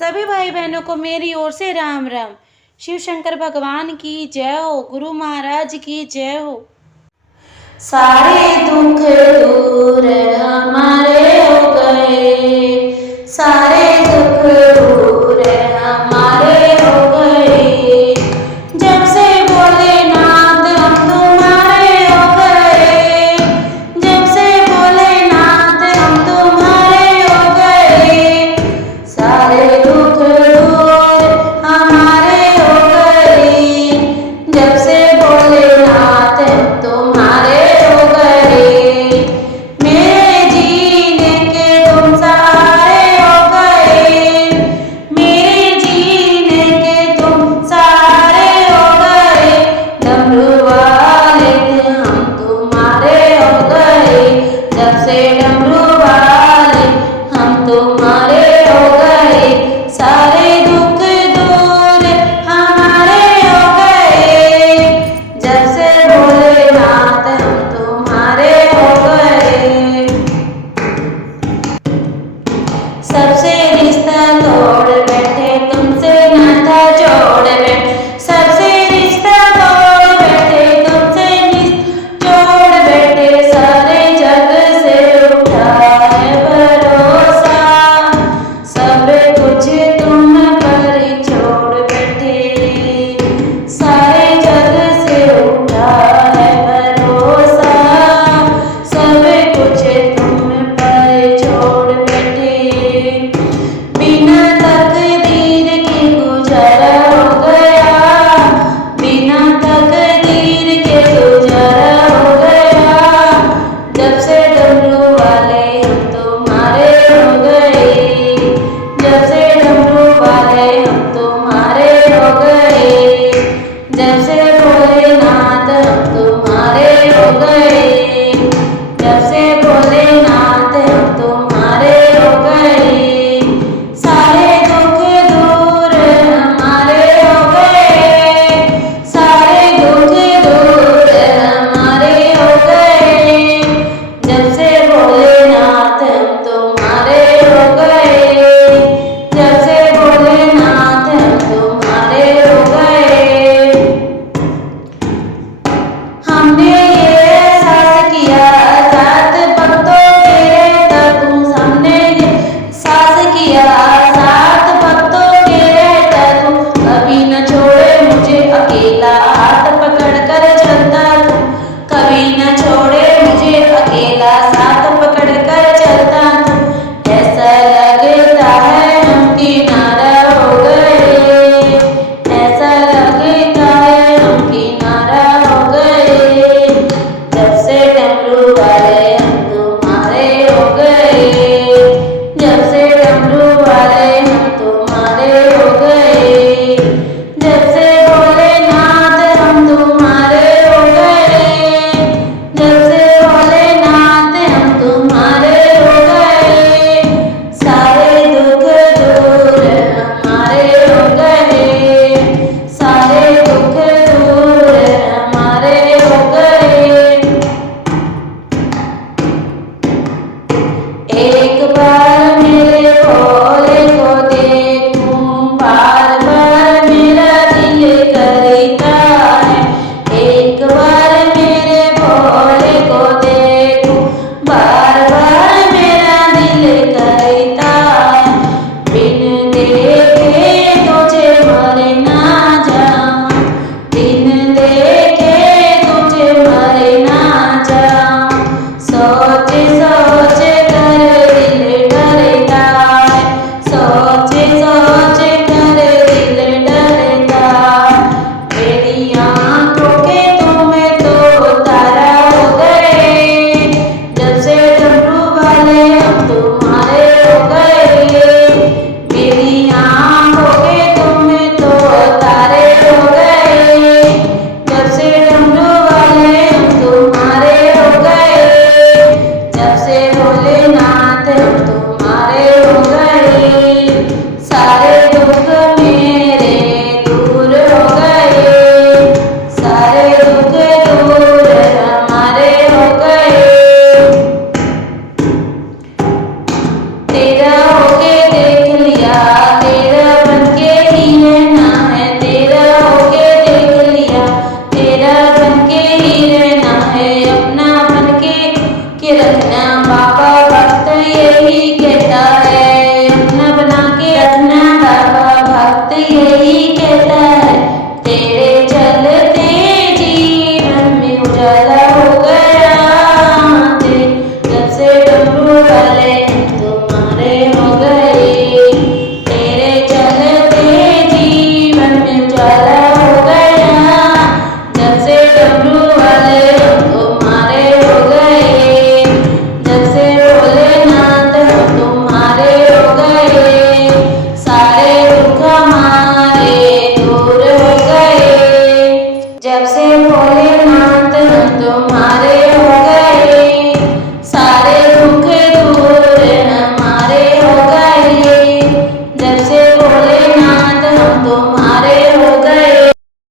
सभी भाई बहनों को मेरी ओर से राम राम। शिव शंकर भगवान की जय हो, गुरु महाराज की जय हो। सारे दुख दूर हमारे हो गए, सारे दुख दूर हमारे हो गए। जब से भोलेनाथ हम तुम्हारे हो गए, जब से भोलेनाथ हम तुम्हारे हो गए। सारे दुख दूर हमारे हो गए, जब से भोलेनाथ हम तुम्हारे हो गए। मेरे जीने के तुम सहारे हो गए, मेरे जीने के तुम सहारे हो गए। डमरू वाले हम तुम्हारे हो गए, जब से डमरू वाले हम तुम्हारे हो गए। सारे दुख दूर हमारे हो गए, जब से भोलेनाथ हम तुम्हारे हो गए। सबसे रिश्ता तोड़ बैठे, तुमसे नाता जोड़ बैठे, सबसे रिश्ता तोड़ बैठे, तुमसे जोड़ बैठे। सारे जग से उठा है भरोसा, सब कुछ तुम पर छोड़ बैठे। सारे जग से उठा है भरोसा, सब कुछ तुम पर छोड़ बैठे। बिना तकदीर के गुजारा हो गया, बिना तकदीर के गुजारा हो गया। जब से डमरू वाले हम तुम्हारे हो गए, जब से डमरू वाले हम तुम्हारे हो गए। जब से भोलेनाथ हम तुम्हारे हो गए, जब से भोलेनाथ हम तुम्हारे हो गए। सारे दुख दूर हमारे हो गए, सारे दुख दूर हमारे हो गए। जब से भोलेनाथ हम तुम्हारे हो गए, जब से भोलेनाथ हम तुम्हारे हो गए। हमने ये एहसास किया साथ भक्तों के रहता तू, हमने ये एहसास किया साथ भक्तों के रहता तू। कभी न छोड़े मुझे अकेला, हाथ पकड़ कर चलता तू। कभी न छोड़े मुझे अकेला, साथ पकड़ कर चलता तू। ऐसा लगता है हम किनारा हो गए, ऐसा लगता है हम किनारा हो गए। जब से डमरू वाले हम तुम्हारे हो गए, जब से डमरू वाले हम तुम्हारे हो गए। जब से भोलेनाथ हम तुम्हारे हो गए, जब से भोलेनाथ हम तुम्हारे हो गए। सारे दुख दूर हमारे हो गए, सारे दुख दूर हमारे हो गए। एक बार मेरे भोले को देखूं, बार बार मेरा दिल करता है। एक बार मेरे भोले को देखूं, बार बार मेरा दिल करता है। बिन देखे